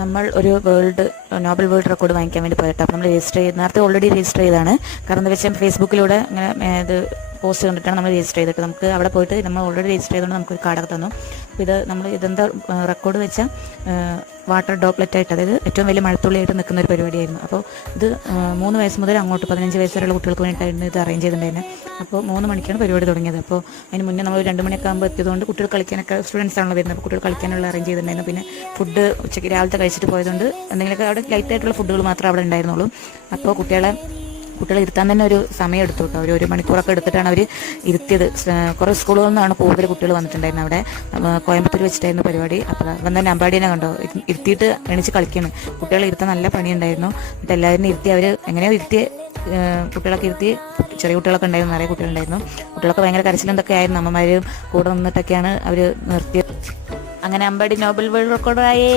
നമ്മൾ ഒരു Nobel world record വാങ്ങിക്കാൻ വേണ്ടി പോയിട്ട് അപ്പോൾ നമ്മൾ നേരത്തെ ഓൾറെഡി രജിസ്റ്റർ ചെയ്താണ്. കാരണം എന്താ വെച്ചാൽ ഫേസ്ബുക്കിലൂടെ അങ്ങനെ ഇത് പോസ്റ്റ് കണ്ടിട്ടാണ് നമ്മൾ രജിസ്റ്റർ ചെയ്തിട്ട്. നമുക്ക് അവിടെ പോയിട്ട് നമ്മൾ ഓൾറെഡി രജിസ്റ്റർ ചെയ്തുകൊണ്ട് നമുക്കൊരു കാർഡൊക്കെ തന്നു. അപ്പോൾ ഇതെന്താ റെക്കോർഡ് വെച്ചാൽ വാട്ടർ ഡ്രോപ്ലെറ്റ് ആയിട്ട്, അതായത് ഏറ്റവും വലിയ മഴത്തുള്ളിയായിട്ട് നിൽക്കുന്ന ഒരു പരിപാടിയായിരുന്നു. അപ്പോൾ ഇത് 3 വയസ്സ് മുതൽ അങ്ങോട്ട് 15 വയസ്സ് വരെയുള്ള കുട്ടികൾക്ക് വേണ്ടിയിട്ടായിരുന്നു ഇത് അറേഞ്ച് ചെയ്തിട്ടുണ്ടായിരുന്നത്. അപ്പോൾ 3 മണിക്കാണ് പരിപാടി തുടങ്ങിയത്. അപ്പോൾ അതിന് മുന്നേ നമ്മൾ 2 മണിയൊക്കെ ആകുമ്പോൾ എത്തിയതുകൊണ്ട് കുട്ടികൾ കളിക്കാനൊക്കെ സ്റ്റുഡൻസ് ആണല്ലോ വരുന്നത്. അപ്പോൾ കുട്ടികൾ കളിക്കാനുള്ള അറേഞ്ച് ചെയ്തിട്ടുണ്ടായിരുന്നു. പിന്നെ ഫുഡ് ഉച്ചയ്ക്ക് രാവിലത്തെ കഴിച്ചിട്ട് പോയതുകൊണ്ട് എന്തെങ്കിലുമൊക്കെ അവിടെ ലൈറ്റായിട്ടുള്ള ഫുഡുകൾ മാത്രമേ അവിടെ ഉണ്ടായിരുന്നുള്ളൂ. അപ്പോൾ കുട്ടികളെ ഇരുത്താൻ തന്നെ ഒരു സമയം എടുത്തു കേട്ടോ. ഒരു മണിക്കൂറൊക്കെ എടുത്തിട്ടാണ് അവർ ഇരുത്തിയത്. കുറേ സ്കൂളുകളിൽ നിന്നാണ് കൂടുതൽ കുട്ടികൾ വന്നിട്ടുണ്ടായിരുന്നത്. അവിടെ കോയമ്പത്തൂർ വെച്ചിട്ടായിരുന്നു പരിപാടി. അപ്പോൾ അവൻ തന്നെ അമ്പാടീനെ കണ്ടോ ഇരുത്തിയിട്ട് എണീച്ച് കളിക്കുന്നു. കുട്ടികളെ ഇരുത്താൻ നല്ല പണിയുണ്ടായിരുന്നു. എന്നിട്ട് എല്ലാവരും ഇരുത്തി അവർ എങ്ങനെയോ ഇരുത്തി കുട്ടികളൊക്കെ ഇരുത്തി. ചെറിയ കുട്ടികളൊക്കെ ഉണ്ടായിരുന്നു, നിറയെ കുട്ടികളുണ്ടായിരുന്നു. കുട്ടികളൊക്കെ ഭയങ്കര കരച്ചിലും എന്തൊക്കെ ആയിരുന്നു. അമ്മമാർ കൂടെ നിന്നിട്ടൊക്കെയാണ് അവർ നിർത്തിയത്. അങ്ങനെ അമ്പാടി നോബൽ വേൾഡ് റെക്കോർഡായേ.